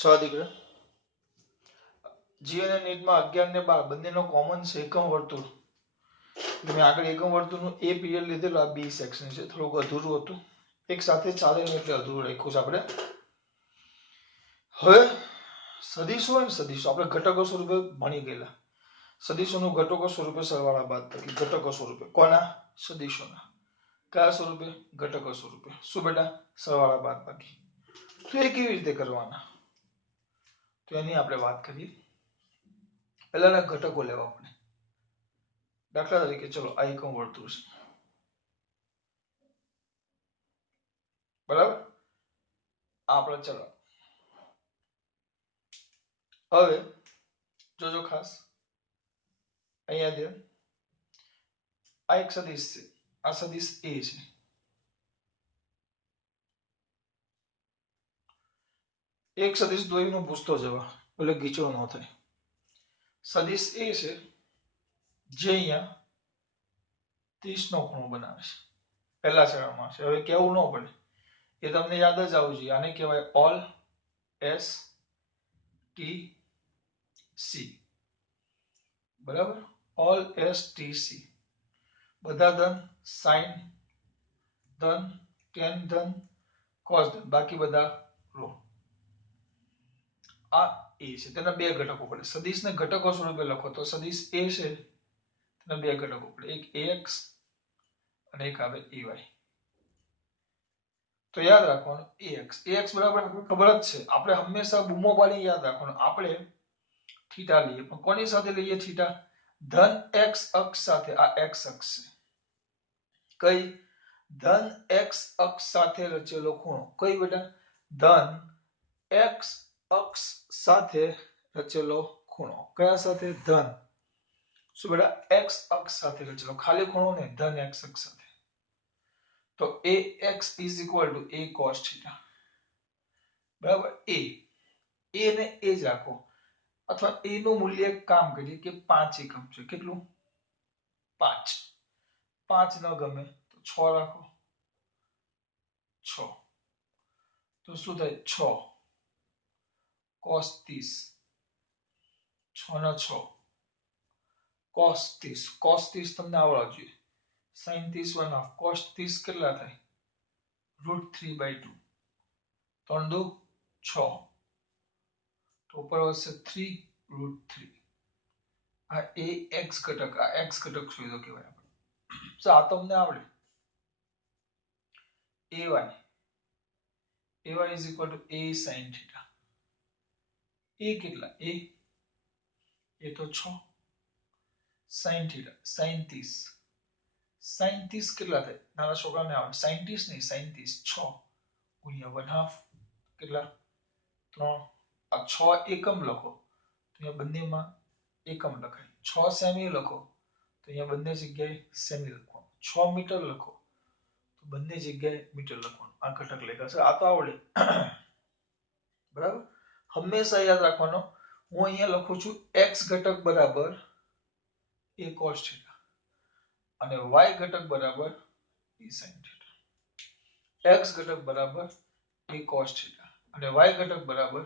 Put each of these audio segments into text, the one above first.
છ દીકરા જી અને નીટમાં 11 ને 12 બંનેનો કોમન છે એકમ વર્તુળ. મેં આગળ એકમ વર્તુળનું એ પીરિયડ લીધેલું, આ બી સેક્શન છે, થોડુંક અધૂરું હતું, એક સાથે ચાલે ને એટલે અધૂરું રાખ્યું છે આપણે. હવે સદીશો હોય ને, સદીશો આપણે ઘટકો સ્વરૂપે ભણી ગયેલા. સદીશોનું ઘટકો સ્વરૂપે સરવાળા બાદબાકી, ઘટકો સ્વરૂપે કોના? સદીશોના. કયા સ્વરૂપે? ઘટકો સ્વરૂપે. શું બેટા? સરવાળા બાદબાકી. તો એ કેવી રીતે કરવાના, તો એની આપણે વાત કરીએ. પહેલાના ઘટકો લેવા પડે. દાખલા તરીકે ચલો આ એકમ વર્તુળ છે, બરાબર? આપણે ચલો હવે જોજો ખાસ, અહીંયા ધ્યાન, આ એક સદિશ છે, આ સદિશ એ છે. એક સદિશ દોરીનો પૂછતો જવા એટલે ગીચો ન થાય. સદિશ એ છે જે અહીંયા 30 નો ખૂણો બનાવે છે, પહેલા ચરણમાં છે. હવે કેવું ન પડે, એ તમને યાદ જ આવવું જોઈએ. આને કહેવાય ઓલ એસ ટી સી, બરાબર? ઓલ એસ ટી સી, બધા ધન, સાઇન ધન, ટેન ધન, કોસ ધન, બાકી બધા રો. આ એ છે, તેના બે ઘટકો પડે. સદિશને ઘટકો સ્વરૂપે લખો તો સદિશ એ છે, તેના બે ઘટકો પડે, એક ax અને એક આવે ay. તો યાદ રાખવાનું ax બરાબર આપણે ખબર જ છે, આપણે હંમેશા બૂમો પાડી યાદ રાખવાનું. આપણે થીટા લઈએ, પણ કોની સાથે લઈએ થીટા? ધન x અક્ષ સાથે. આ x અક્ષ છે, કઈ? ધન x અક્ષ સાથે રચેલો ખૂણો. કઈ બેટા? ધન x અક્ષ સાથે રચેલો ખૂણો. કયા સાથે? ધન. શું બેટા? x અક્ષ સાથે રચેલો, ખાલી ખૂણો નહીં, ધન x અક્ષ સાથે. તો ax is equal to a cos theta, બરાબર? a ને એ જ રાખો, અથવા a નું મૂલ્ય એક કામ કરીએ કે 5 એકમ છે. કેટલું? 5. 5 ન ગમે તો 6 રાખો, 6. તો શું થાય? 6 cos 30, 6 ના 6 cos 30. cos 30 તમને આવડવા જોઈએ. sin 30 1/2 cos 30 કેટલા થાય? √3/2. 3 દુ 6, તો ઉપર વધશે 3 √3. આ એ x ઘટક, આ x ઘટક શોધ્યો કહેવાય આપણે. તો આ તમને આવડે. ay is equal to a sin theta. એ કેટલા? એ તો 6. sin theta sin 30, sin 30 કેટલા થાય? નાના છોકરાને આવડે. sin 30 નહીં, sin 30 6 ગુણ્યા 1/2 કેટલા? 3. આ 6 એકમ લખો તો અહીંયા બંનેમાં એકમ લખાય. 6 સેમી લખો તો અહીંયા બંને જગ્યાએ સેમી લખવાનું. 6 મીટર લખો તો બંને જગ્યાએ મીટર લખવાનું. આ ઘટક લેખા છે, આ તો આવડે, બરાબર? હંમેશા યાદ રાખવાનો, હું અહીંયા લખું છું x ઘટક બરાબર a cos theta અને y ઘટક બરાબર a sin theta. x ઘટક બરાબર a cos theta અને y ઘટક બરાબર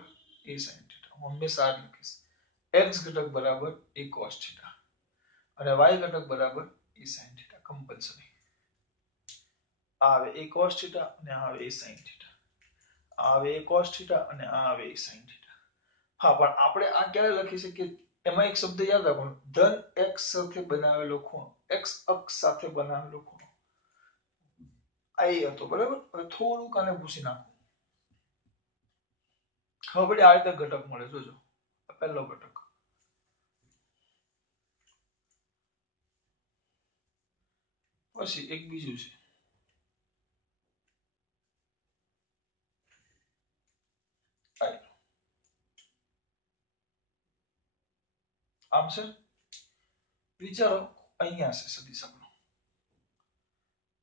a sin theta. હું હંમેશા આ લખીશ. x ઘટક બરાબર a cos theta અને y ઘટક બરાબર a sin theta કમ્પલસરી. આવે a cos theta અને આવે a sin theta. આવે a cos theta અને આવે a sin theta. હા, પણ આપણે આ ક્યારે લખી શકીએ? એમાં એક શબ્દ યાદ રાખવાનો, ધન x સાથે બનાવેલો ખૂણો, x અક્ષ સાથે બનાવેલો ખૂણો. આ એ હતો, બરાબર? હવે થોડુંક આને ભૂસી નાખો, ખબર પડે આ રીતે ઘટક મળે. જોજો, પહેલો ઘટક. પછી એક બીજું છે, આમ છે. વિચારો, અહીંયા છે સદિશ આપણો,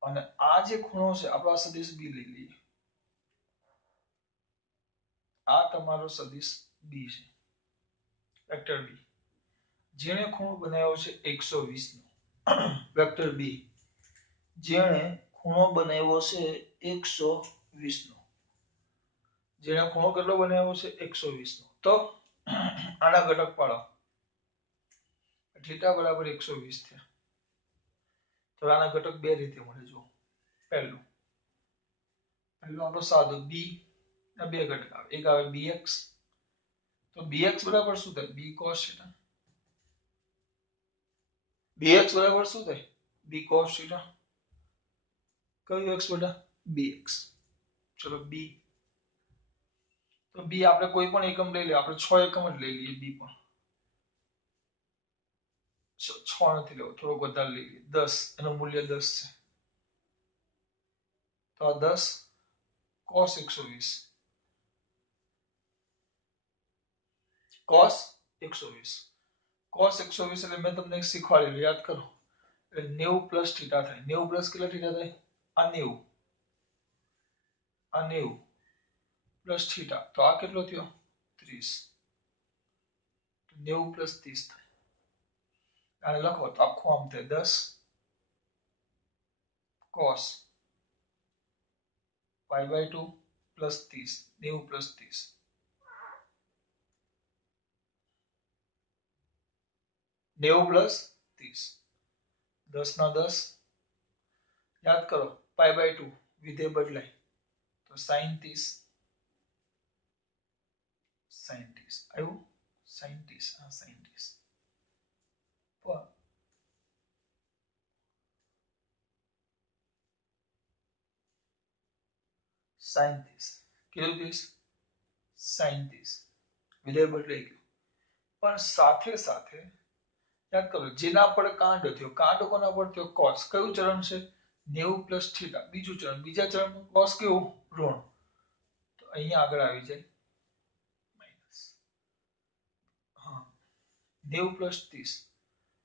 અને આ જે ખૂણો છે આપણો, આ સદિશ બી લઈ લઈએ. આ તમારો સદિશ બી છે, વેક્ટર બી, જેણે ખૂણો બનાવ્યો છે 120 નો. વેક્ટર બી જેણે ખૂણો બનાવ્યો છે 120 નો. જેનો ખૂણો કેટલો બનાવ્યો છે 120 નો. તો આના ઘટક પાડો. થીટા બરાબર 120 થયા. તો આના ઘટક બે રીતે મળે. જો પહેલું આપણો સાદો બી ના બે ઘટક આવે. એક આવે bx. તો bx બરાબર શું થાય? b cos theta. bx બરાબર શું થાય? b cos theta. કયું x બેટા? bx. ચલો b. તો b આપણે કોઈ પણ એકમ લઈ લે. આપણે 6 એકમ જ લઈ લઈએ. b પણ 6 નથી લેવો, થોડોક વધારે લઈ લઈએ. 10 એનું મૂલ્ય 10 છે. તો આ 10 cos 120. cos 120. cos 120 એટલે મેં તમને શીખવાડેલું, યાદ કરો. 90 પ્લસ થીટા થાય. 90 પ્લસ કેટલા થીટા થાય? આ 90. આ 90 પ્લસ થીટા. તો આ કેટલો થયો? 30. 90 પ્લસ 30 થાય. આને લખો તો આખું આમ થાય 10 cos pi by 2 plus 30. 90 plus 30. 90 plus 30. 10 ના 10. યાદ કરો પાઈ બાય 2 વિધેય બદલાય તો sin 30. sin 30 આવ્યું. sin 30. હા sin 30. પણ sin 30 કેટલું 30? sin 30 વિધેય બદલાઈ ગયું. પણ સાથે સાથે યાદ કરો જેના પર કાંડ થયો. કાંડ કોના પર થયો? cos. કયું ચરણ છે? 90 પ્લસ થીટા. બીજું ચરણ. બીજા ચરણમાં cos કેવું? ઋણ. તો અહીંયા આગળ આવી જાય માઈનસ. હા 90 પ્લસ 30.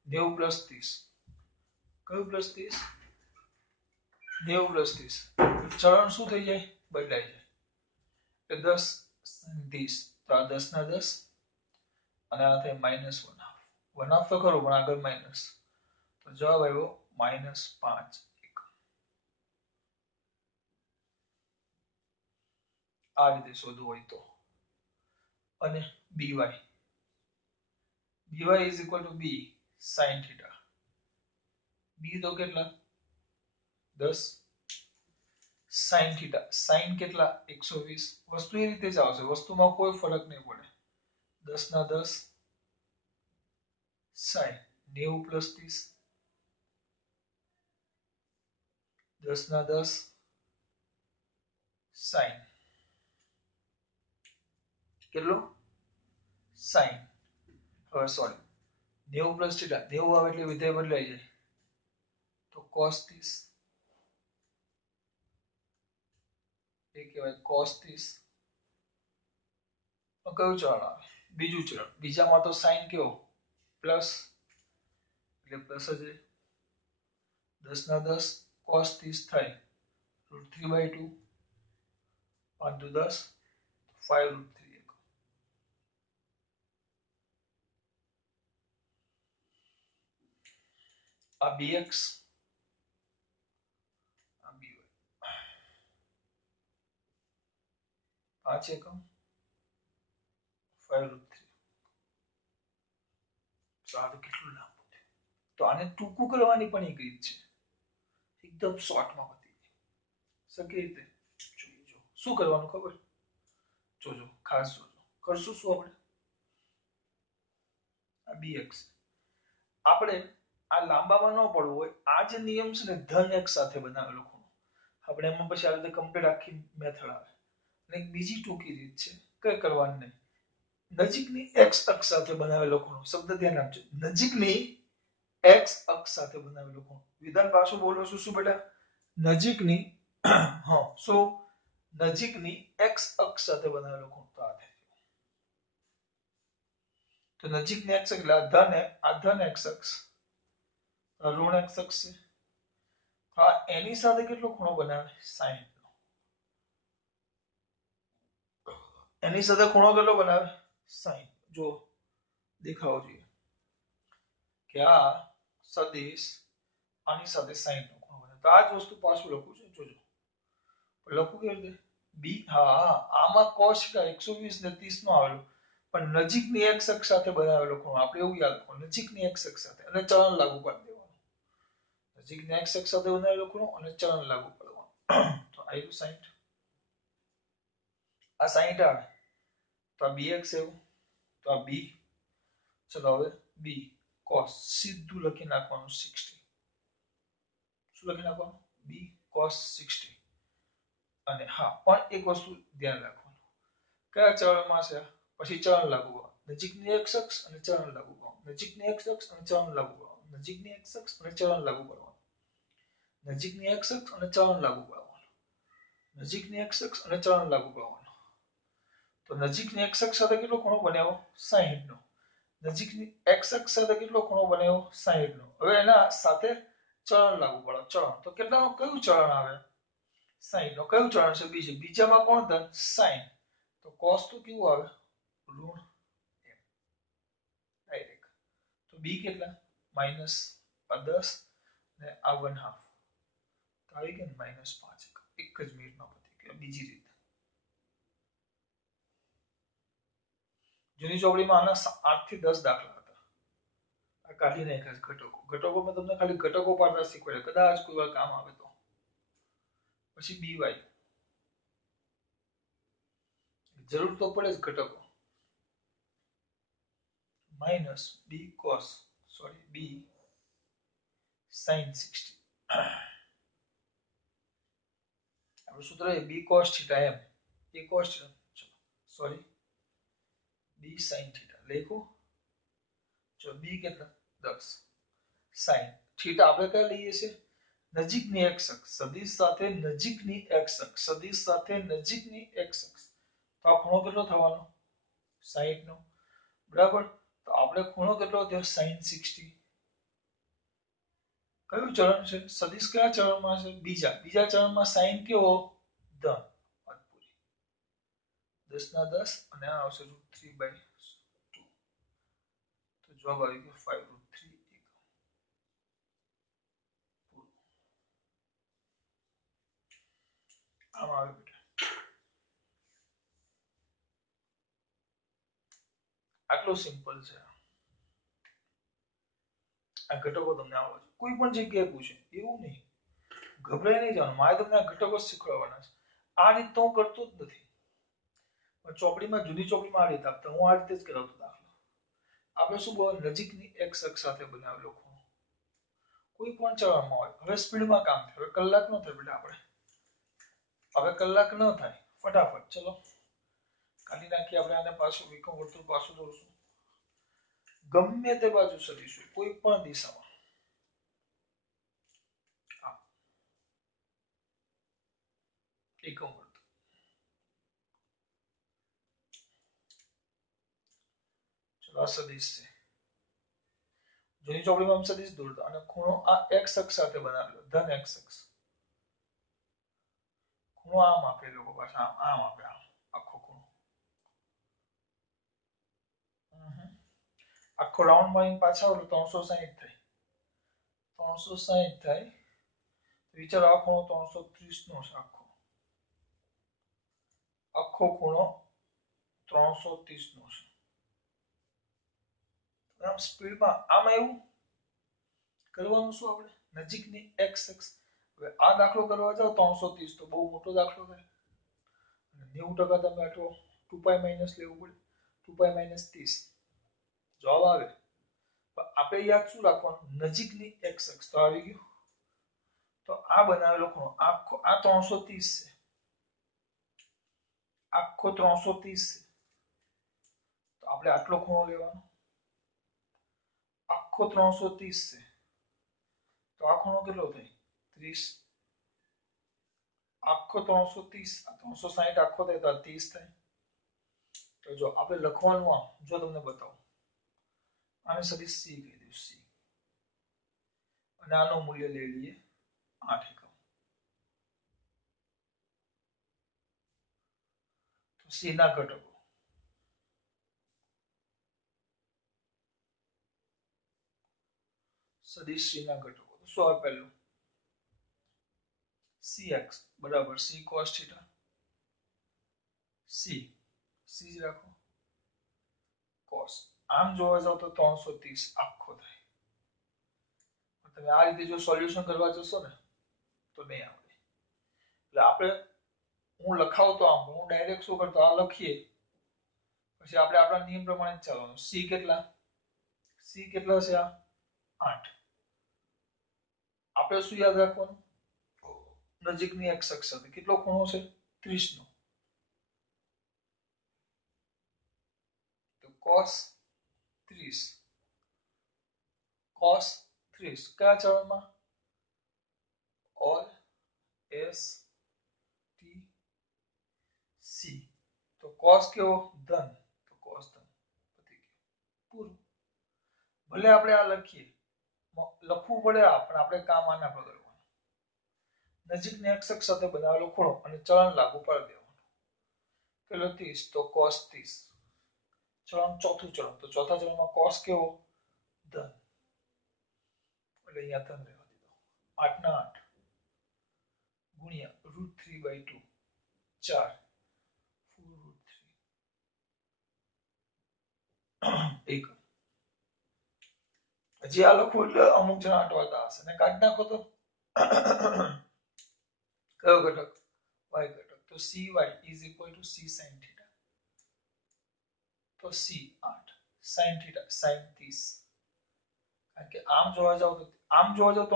90 પ્લસ 30. કયું પ્લસ 30? 90 પ્લસ 30. ચરણ શું થઈ જાય? બદલાઈ જાય. એટલે 10 30. તો આ 10 ના 10 અને આ થાય માઇનસ 1/2. 1/2 તો ખરું પણ આગળ માઇનસ. તો જવાબ આવ્યો -5. આ રીતે શોધવું હોય તો. અને by is equal to b sin theta. b તો કેટલા? 10 sin theta. sin કેટલા? 120. વસ્તુ એ રીતે જ આવશે. વસ્તુમાં કોઈ ફરક નહીં પડે. 10 ના 10 sin 90 પ્લસ 30. 10 ના 10 sin કેટલો? sin. હવે સોરી 90 પ્લસ થીટા. 90 આવે એટલે વિધેય બદલાઈ જાય. તો cos 30 એ કહેવાય cos 30. કયું ચરણ આવે? બીજું ચરણ. બીજામાં તો sin કેવો? પ્લસ એટલે પ્લસ જ. 10 ના 10 cos 30 થાય √3/2. 5 to 10 5√3. આ bx આ by. 5 એકમ 5√3. તો આ તો કેટલું લાંબુ છે. તો આને ટૂંકું કરવાની પણ એક રીત છે. એકદમ શોર્ટમાં પતી જાય. સકે રીતે જોઈએ. શું કરવાનું ખબર? જોજો ખાસ જોજો. કરશું શું આપણે? આ bx આપણે આ લાંબામાં ન પડવું હોય. આ જે નિયમ છે ને ધન x સાથે બનાવેલો ખૂણો. આપણે એમાં પછી આ રીતે કમ્પ્લીટ આખી મેથડ આવે. અને એક બીજી ટૂંકી રીત છે. કઈ કરવાની નહીં. નજીકની x અક્ષ સાથે બનાવેલો ખૂણો. શબ્દ ધ્યાન આપજો. નજીકની x અક્ષ સાથે બનાવેલો ખૂણો. વિધાન પાછું બોલો છું શું બેટા? નજીકની હા શું? નજીકની x અક્ષ સાથે બનાવેલો ખૂણો. તો આ થાય. તો નજીકની x એટલે આ ધન x અક્ષ, ઋણ x અક્ષ છે. હા એની સાથે કેટલો ખૂણો બનાવે? 60. એની સાથે ખૂણો કેટલો બનાવે? 60. જો દેખાવો જોઈએ કે આ સદિશ આની સાથે 60 નો ખૂણો બને. તો આ જ વસ્તુ પાછું લખું છું. જોજો લખું કેવી રીતે? બી હા આમાં cos θ 120 ને 30 નો આવેલો પણ નજીકની x અક્ષ સાથે બનાવેલો ખૂણો આપણે એવું યાદ રાખો નજીકની x અક્ષ સાથે અને ચલન લાગુ પાડી દેવાનું નજીકની x અક્ષ સાથે બનાવેલો ખૂણો અને ચલન લાગુ પાડવાનું તો આવ્યું 60 આ 60 આવે તો આ bx એવું તો આ b ચલો હવે b cos સીધું લખી નાખવાનું 60 શું લખી નાખવાનું b cos 60 અને હા પણ એક વસ્તુ ધ્યાન રાખવાનું કયા ચલણમાં છે પછી ચલણ લાગુ કરવાનું નજીકની x અક્ષ અને ચલણ લાગુ કરવાનું નજીકની x અક્ષ અને ચલણ લાગુ કરવાનું નજીકની x અક્ષ અને ચલણ લાગુ કરવાનું નજીકની x અક્ષ અને ચલણ લાગુ કરવાનું નજીકની x અક્ષ અને ચલણ લાગુ કરવાનું તો નજીકની x અક્ષ સાથે કેટલો ખૂણો બનાવ્યો 60 નો નજીકની x અક્ષ સાથે કેટલો ખૂણો બનાવ્યો 60 નો હવે એના સાથે ચલણ લાગુ પડો ચલણ તો કેટલાનું કયું ચલણ આવે 60 નો કયું ચલણ છે બીજું બીજામાં કોણ ધન sin તો cos તો કેવું આવે ઋણ ડાયરેક્ટ તો b કેટલા માઈનસ 10 ને આ 1/2 તો આવી ગયું -5 એક જ મિનિટમાં પતી ગયું બીજી રીત જૂની ચોપડીમાં આના 8 થી 10 દાખલા હતા આ કાઢી નાખ્યા ઘટકો ઘટકોમાં તમને ખાલી ઘટકો પાડતા શીખવાડે કદાચ કોઈ વાર કામ આવે તો પછી by જરૂર તો પડે જ ઘટકો minus b cos sorry b sin 60 આપણું સૂત્ર છે b cos θ એમ a cos θ sorry b sin θ લખો જો b કેટલા 10 sin θ આપણે કઈ લઈએ છે નજીકની x અક્ષ સદિશ સાથે નજીકની x અક્ષ સદિશ સાથે નજીકની x અક્ષ તો આ ખૂણો કેટલો થવાનો 60 નો બરાબર તો આપણે ખૂણો કેટલો થયો sin 60 કયું ચરણ છે સદિશ કયા ચરણમાં છે બીજા ચરણમાં sin કેવો ધન 10 ના 10 અને આ આવશે √3/2 તો જવાબ આવી ગયો 5√3 આમ આવે બેટા આટલું સિમ્પલ છે આ ઘટકો તમને આવડે છે કોઈ પણ જગ્યાએ પૂછે એવું નહીં ગભરાઈ નહીં જવાનું મારે તમને આ ઘટકો શીખવાડવાના છે આ રીત તો હું કરતો જ નથી ચોપડીમાં જૂની ચોપડીમાં આ રીત આપતા હું આ રીતે જ કરાવતો દાખલો આપણે શું બોલ નજીકની x અક્ષ સાથે બનાવેલો ખૂણો કોઈ પણ ચલણમાં હોય હવે સ્પીડમાં કામ થાય હવે કલાક નો થાય બેટા આપણે હવે કલાક ન થાય ફટાફટ ચલો કાઢી નાખીએ આપણે આને પાછું વિક્રમ વર્તુળ પાછું દોરશું ગમે તે બાજુ સદીશું કોઈ પણ દિશામાં એકમ વર્તુળ ચલો આ સદિશ છે જૂની ચોપડીમાં આમ સદિશ દોરતા અને ખૂણો આ x અક્ષ સાથે બનાવેલો ધન x અક્ષ ખૂણો આમ આપે લોકો પાછા આમ આપે આમ આખો ખૂણો આખો રાઉન્ડ મારીને પાછા આવો 360 થાય 360 થાય વિચારો આ ખૂણો 330 નો છે આખો ખૂણો 330 નો છે આમ સ્પીડમાં આમાં એવું કરવાનું શું આપણે નજીકની x અક્ષ હવે આ દાખલો કરવા જાવ 330 તો બહુ મોટો દાખલો થાય 90% તમે આટલો 2π માઈનસ લેવું પડે 2π માઈનસ 30 જવાબ આવે પણ આપણે યાદ શું રાખવાનું નજીકની x અક્ષ તો આવી ગયું તો આ બનાવેલો ખૂણો આખો આ 330 છે આખો 330 છે તો આપણે આટલો ખૂણો લેવાનો આખો 330 છે તો આ ખૂણો કેટલો થાય 30 આખો 330 360 આખો થાય તો 30 થાય તો જો આપણે લખવાનું આમ જો તમને બતાવું આને સદિશ c કહી દઉં c અને આનું મૂલ્ય લઈ લઈએ 8 એકમ તો c ના ઘટકો સદિશ c ના ઘટકો તો શું આવે પહેલું cx બરાબર c cos θ સી સી જ રાખો કોસ આમ જોવા જાવ તો 330 આખો થાય તમે આ રીતે જો સોલ્યુશન કરવા જશો ને તો નહીં આવડે એટલે આપણે હું લખાવતો આમ હું ડાયરેક્ટ શું કરતો આ લખીએ પછી આપણે આપણા નિયમ પ્રમાણે જ ચાલવાનું સી કેટલા છે આ 8 આપણે શું યાદ રાખવાનું નજીકની એક્સ અક્ષ સાથે કેટલો ખૂણો છે 30 નો તો cos 30 cos 30 કયા ચરણમાં ઓલ એસ ટી સી તો cos કેવો ધન તો cos ધન પતી ગયું પૂરું ભલે આપણે આ લખીએ લખવું પડે પણ આપણે કામ આના પર કરવાનું નજીકની એક્સ અક્ષ સાથે બનાવેલો ખૂણો અને ચલણ લાગુ પાડી દેવાનું પેલો 30 તો cos 30 ચરણ ચોથું ચરણ તો ચોથા ચરણમાં cos કેવો ધન એટલે અહીંયા ધન રહેવા દીધો 8 ના 8 ગુણ્યા √3/2 4 4√3 એક હજી આ લખવું એટલે અમુક જણા અટવાતા હશે ને કાઢી નાખો તો કયો ઘટક y ઘટક તો cy is equal to c sin theta તો c 8 sin theta sin 30 કારણ કે આમ જોવા જાવ તો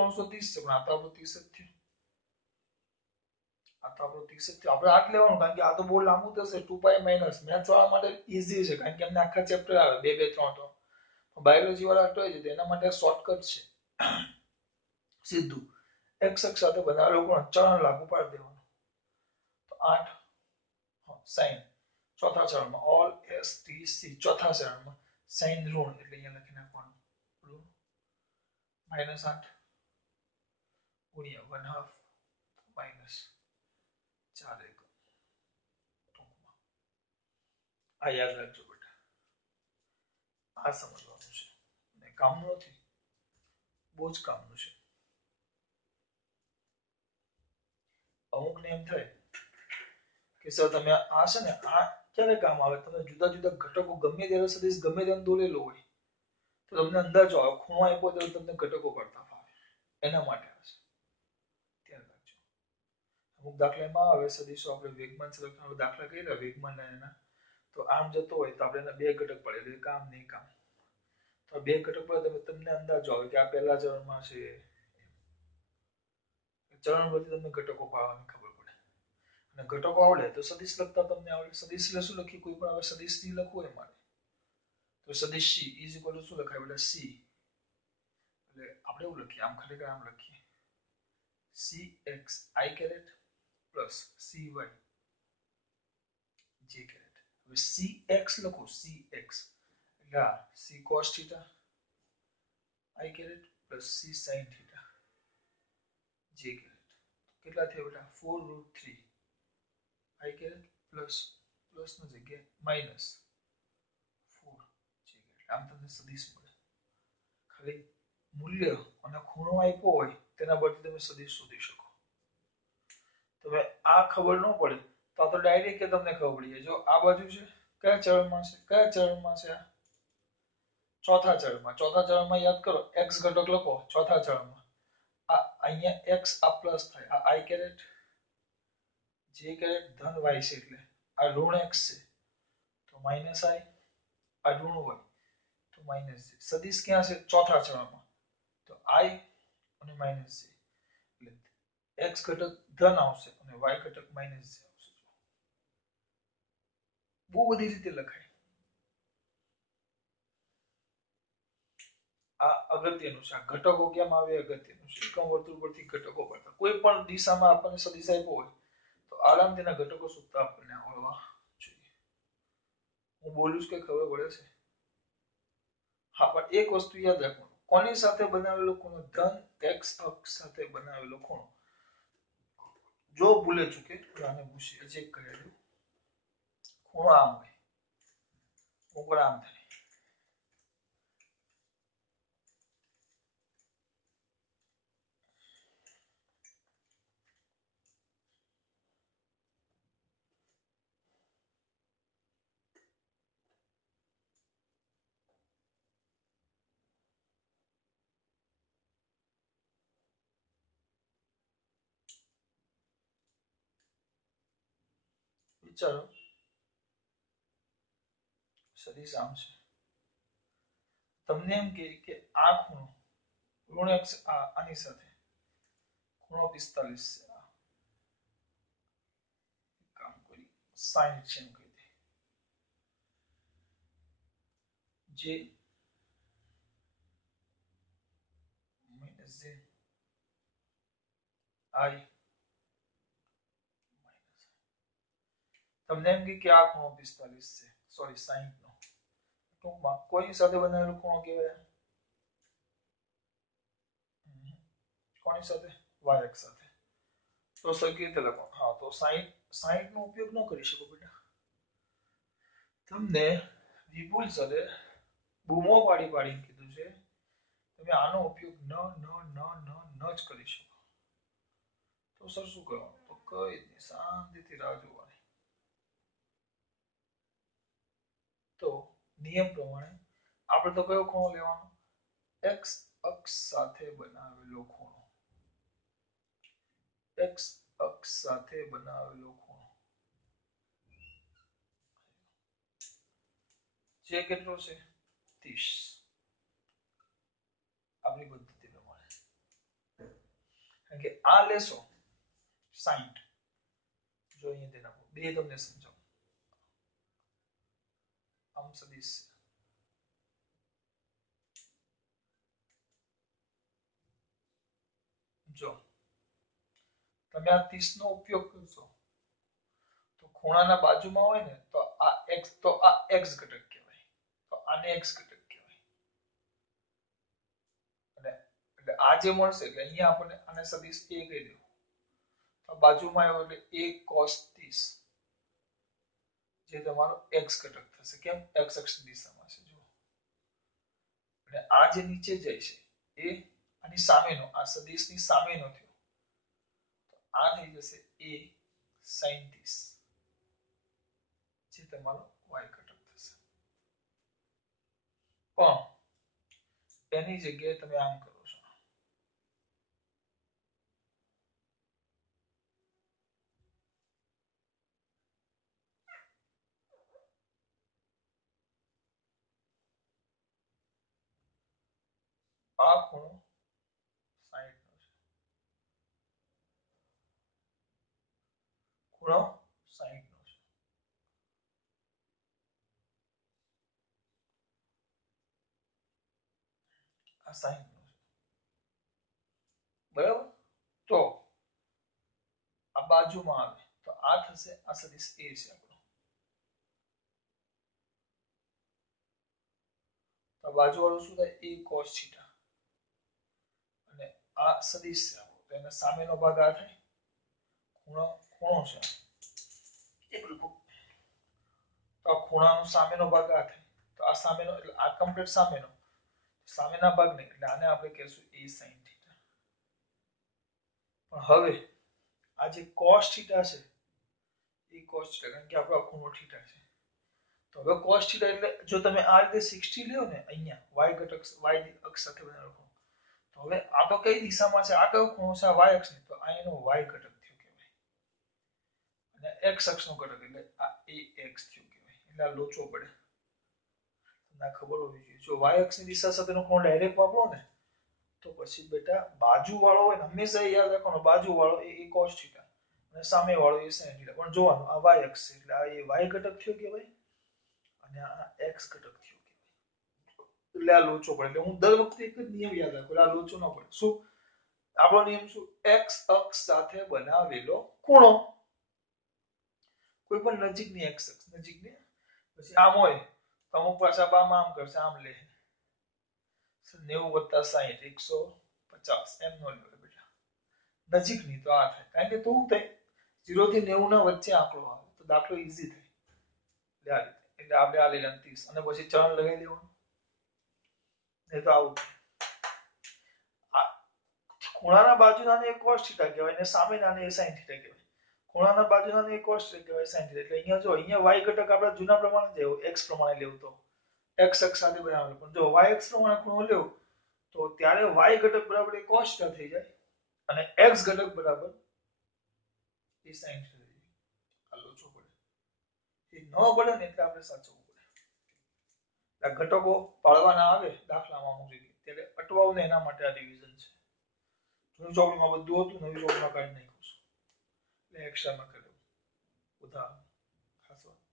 330 છે પણ આ તો આપણો 30 જ થયું આ તો આપણો 30 જ થયું આપણે આટ લેવાનું કારણ કે આ તો બહુ લાંબુ થશે 2π માઇનસ મેથ્સ વાળા માટે ઈઝી છે કારણ કે એમને આખા ચેપ્ટર આવે 2 2 3 3 બાયોલોજી વાળા અટવાય છે તો એના માટે શોર્ટકટ છે સીધું x અક્ષ સાથે બનાવેલો કોણ ચલણ લાગુ પાડી દેવાનું તો 8 sin ચોથા ચરણમાં ઓલ એસ ટી સી ચોથા ચરણમાં sin ઋણ એટલે અહીંયા લખી નાખવાનું ઋણ -8 ગુણ્યા 1/2 માઇનસ 4 એક ટૂંકમાં આ યાદ રાખજો બેટા આ સમજવાનું છે ને કામનું નથી બહુ જ કામનું છે અમુક ને એમ થાય કે સર તમે આ છે ને આ ક્યારે કામ આવે તમે જુદા જુદા ઘટકો ગમે ત્યારે સદીશ ગમે તેમ દોરેલો હોય તો તમને અંદાજો આવે ખૂણો આપ્યો તો તમને ઘટકો કરતા ફાવે એના માટે હશે ધ્યાન રાખજો અમુક દાખલામાં આવે સદીશો આપણે વેગમાન સંરક્ષણ દાખલા કર્યા વેગમાન એના તો આમ જતો હોય તો આપણે એના બે ઘટક પડે એટલે કામ નહીં કામ તો બે ઘટક પડે તમને અંદાજો આવે કે આ પહેલા ચરણમાં છે ચરણ પરથી તમને ઘટકો પાડવાની ખબર પડે અને ઘટકો આવડે તો સદિશ લખતા તમને આવડે સદિશ એટલે શું લખી કોઈ પણ હવે સદિશ ની લખવું હોય મારે તો સદિશ સી ઇઝ ઇક્વલ ટુ શું લખાય બેટા સી એટલે આપણે એવું લખીએ આમ ખરેખર આમ લખીએ C X I caret plus C Y J caret હવે સી એક્સ લખો સી એક્સ એટલે C cos theta I caret plus C sine theta J caret કેટલા થયા બેટા 4√3 આઈ કેરેટ પ્લસ પ્લસ ની જગ્યાએ માઇનસ 4 જે કેરેટ આમ તમને સદિશ મળે ખાલી મૂલ્ય અને ખૂણો આપ્યો હોય તેના પરથી તમે સદિશ શોધી શકો તમે આ ખબર ન પડે તો આ તો ડાયરેક્ટ તમને ખબર પડી જાય જો આ બાજુ છે કયા ચરણમાં છે આ ચોથા ચરણમાં યાદ કરો x ઘટક લખો ચોથા ચરણમાં આ અહીંયા x આ પ્લસ થાય આ i કેરેટ જે કેરેટ ધન y છે એટલે આ ઋણ x છે તો માઇનસ i આ ઋણ y તો માઇનસ j સદિશ ક્યાં છે ચોથા ચરણમાં તો i અને માઇનસ j એટલે x ઘટક ધન આવશે અને y ઘટક માઇનસ j આવશે બહુ બધી રીતે લખાય આ અગત્યનું છે ઘટકો કેમ આવે અગત્યનું છે એકમ વર્તુળ પરથી ઘટકો પડતા કોઈ પણ દિશામાં આપણને સદિશ આપ્યો હોય તો આરામથી એના ઘટકો શોધતા આપણને આવડવા જોઈએ હું બોલું છું કે ખબર પડે છે હા પણ એક વસ્તુ યાદ રાખવાનું કોની સાથે બનાવેલો ખૂણો ધન x અક્ષ સાથે બનાવેલો ખૂણો જો ભૂલે ચૂકે આને પૂછે જે કહે ખૂણો આમ હોય ઉપર આમ થાય વિચારો સદીશ આમ છે, તમને એમ કે આ ખૂણો ઋણ x આની સાથે ખૂણો 45 છે, કામ કરી 60 છે એમ કહી દે, જે માઇનસ જે આઈ તમને એમ કે આ ખૂણો 45 છે, સોરી 60 નો ટૂંકમાં કોઈની સાથે બનાવેલો ખૂણો કહેવાય, કોની સાથે y અક્ષ સાથે, તો સરખી રીતે લખો, હા તો 60 નો ઉપયોગ ન કરી શકો બેટા, તમને વિપુલ સરે બૂમો પાડી પાડીને કીધું છે તમે આનો ઉપયોગ ન જ કરી શકો, તો સર શું કરવાનું, તો કઈ નહીં, શાંતિથી રાહ જોવાની, તો નિયમ પ્રમાણે આપણે તો કયો ખૂણો લેવાનો, x અક્ષ સાથે બનાવેલો ખૂણો, x અક્ષ સાથે બનાવેલો ખૂણો જે કેટલો છે 30, આપણી પદ્ધતિ પ્રમાણે, કારણ કે આ લેશો 60, જો અહીંયા તે નાખો બે તમને સમજાવું, આમ સદીશ જો તમે આ 30 નો ઉપયોગ કરશો તો ખૂણાના બાજુમાં હોય ને તો આ x ઘટક કહેવાય, તો આને x ઘટક કહેવાય, અને એટલે આ જે મળશે એટલે અહીંયા આપણને આને સદિશ a કહી દો, તો બાજુમાં આવ્યો એટલે a cos 30, જે તમારો x ઘટક થશે, કેમ x અક્ષ દિશામાં છે, જો અને આ જે નીચે જાય છે એ આની સામેનો, આ સદિશની સામેનો થયો, તો આ થઈ જશે a sin 30, જે તમારો y ઘટક થશે, પણ એની જગ્યાએ તમે આમ કરો છો, આ ખૂણો 60 નો છે, ખૂણો 60 નો છે, આ 60 નો છે, બરાબર, તો આ બાજુમાં આવે તો આ થશે, આ સદિશ a છે આપણો, તો આ બાજુવાળું શું થાય a cos θ, અને આ સદિશ છે આપણો, તો એનો સામેનો ભાગ આ થાય, ખૂણો ખૂણો છે એ બિલકુલ, તો આ ખૂણાનો સામેનો ભાગ આ થાય, તો આ સામેનો એટલે આ કમ્પ્લીટ સામેનો, સામેના ભાગને એટલે આને આપણે કહીશું a sin θ, પણ હવે આ જે cos θ છે એ cos θ, કારણ કે આપણો આ ખૂણો θ છે, તો હવે cos θ એટલે જો તમે આ રીતે 60 લ્યો ને અહીંયા y ઘટક y અક્ષ સાથે બનાવેલો ખૂણો, તો હવે આ તો કઈ દિશામાં છે, આ કયો ખૂણો છે, આ y અક્ષ ની, તો આ એનો y ઘટક થયો કહેવાય, અને x અક્ષનો ઘટક એટલે આ ax થયો કહેવાય, એટલે આ લોચો પડે, તમને ખબર હોવી જોઈએ, જો y અક્ષની દિશા સાથેનો ખૂણો ડાયરેક્ટ વાપરો ને તો પછી બેટા બાજુ વાળો હોય ને હંમેશા યાદ રાખવાનો, બાજુ વાળો એ cos θ અને સામે વાળો એ sin θ, પણ જોવાનું આ y અક્ષ છે એટલે આ એ y ઘટક થયો કહેવાય, અને આ x ઘટક થયો કહેવાય, એટલે આ લોચો પડે, એટલે હું દર વખતે એક જ નિયમ યાદ રાખું, આ લોચો ન પડે, શું આપણો નિયમ શું, x અક્ષ સાથે બનાવેલો ખૂણો, કોઈ પણ નજીકની x અક્ષ, નજીકની, પછી આમ હોય તો અમુક પાછા બામાં આમ કરશે, આમ લે 90 + 60 150, એમ નો લેવાય બેટા, નજીકની તો આ થાય, કારણ કે તો શું થાય 0 થી 90 ના વચ્ચે આંકડો આવે તો દાખલો ઈઝી થાય, એટલે આ રીતે, એટલે આપણે આ લઈ લેવાનું 30 અને પછી ચરણ લગાવી દેવાનું, નહીં તો આવું આ ખૂણાના બાજુના ને cos θ કહેવાય અને સામેના ને sin θ કહેવાય, ખૂણાના બાજુના ને cos θ કહેવાય, sin θ, એટલે અહીંયા જો અહીંયા y ઘટક આપણે જૂના પ્રમાણે લેવો, x પ્રમાણે લેવું, તો x અક્ષ સાથે બનાવેલો, પણ જો y અક્ષ પ્રમાણે ખૂણો લેવો તો ત્યારે y ઘટક બરાબર એ cos θ થઈ જાય અને x ઘટક બરાબર એ sin θ થઈ જાય, આ લોચો પડે, એ ન પડે ને એટલે આપણે સાચવવું પડે. આ ઘટકો પાડવાના આવે દાખલામાં અમુક જગ્યાએ ત્યારે અટવાવ ને એના માટે આ રિવિઝન છે. જૂની ચોપડીમાં બધું હતું, નવી ચોપડીમાં કાઢી નાખ્યું છે એટલે એક્સ્ટ્રામાં કર્યું ઉદાહરણ ખાસ વાત.